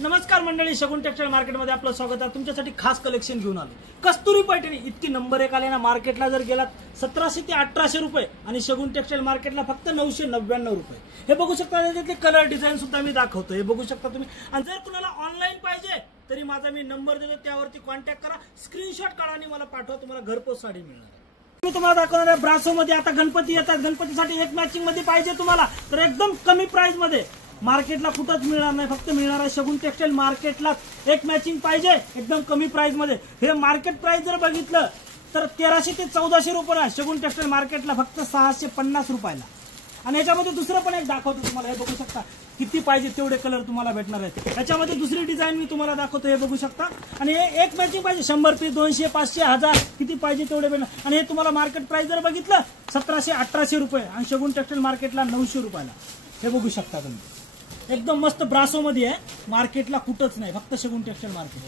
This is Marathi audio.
नमस्कार मंडळी, शगुन टेक्सटाईल मार्केटमध्ये आपलं स्वागत आहे। तुमच्यासाठी खास कलेक्शन घेऊन आलो। कस्तुरी पैठणी इतकी नंबर 1 आले ना मार्केटला। जर गेलात 1700 ते 1800 रुपये आणि शगुन टेक्सटाईल मार्केटला फक्त 999 रुपये। हे बघू शकता, त्याच्यातले कलर डिझाइन सुद्धा मी दाखवतो। हे बघू शकता तुम्ही। आणि जर कुणाला ऑनलाईन पाहिजे तरी माझा मी नंबर देतो, त्यावरती कॉन्टॅक्ट करा, स्क्रीनशॉट काढा आणि मला पाठवा, तुम्हाला घरपोच साडी मिळणार। मी तुम्हाला दाखवणार आहे ब्रासो मध्ये। आता गणपती येतात, गणपतीसाठी एक मॅचिंग मध्ये पाहिजे तुम्हाला तर एकदम कमी प्राइस मध्ये मार्केटला कुठंच मिळणार नाही, फक्त मिळणार आहे शगुन टेक्सटाईल मार्केटला। एक मॅचिंग पाहिजे एकदम कमी प्राइस मध्ये। हे मार्केट प्राइस जर बघितलं तर 1300 ते 1400 रुपये आहे। शगुन टेक्सटाईल मार्केटला फक्त 650 रुपयाला। आणि याच्यामध्ये दुसरं पण एक दाखवतो तुम्हाला। हे बघू शकता, किती पाहिजे तेवढे कलर तुम्हाला भेटणार आहेत। याच्यामध्ये दुसरी डिझाइन मी तुम्हाला दाखवतो। हे बघू शकता। आणि हे एक मॅचिंग पाहिजे 100 पीस, 200, 500, 1000 किती पाहिजे तेवढे भेटणार। आणि हे तुम्हाला मार्केट प्राइस जर बघितलं 1700, 1800 रुपये आणि शगुन टेक्सटाईल मार्केटला 900 रुपयाला। हे बघू शकता तुम्ही, एकदम मस्त ब्रासो मध्ये आहे, मार्केटला कुठंच नाही, फक्त शगुन टेक्सटाईल मार्केट।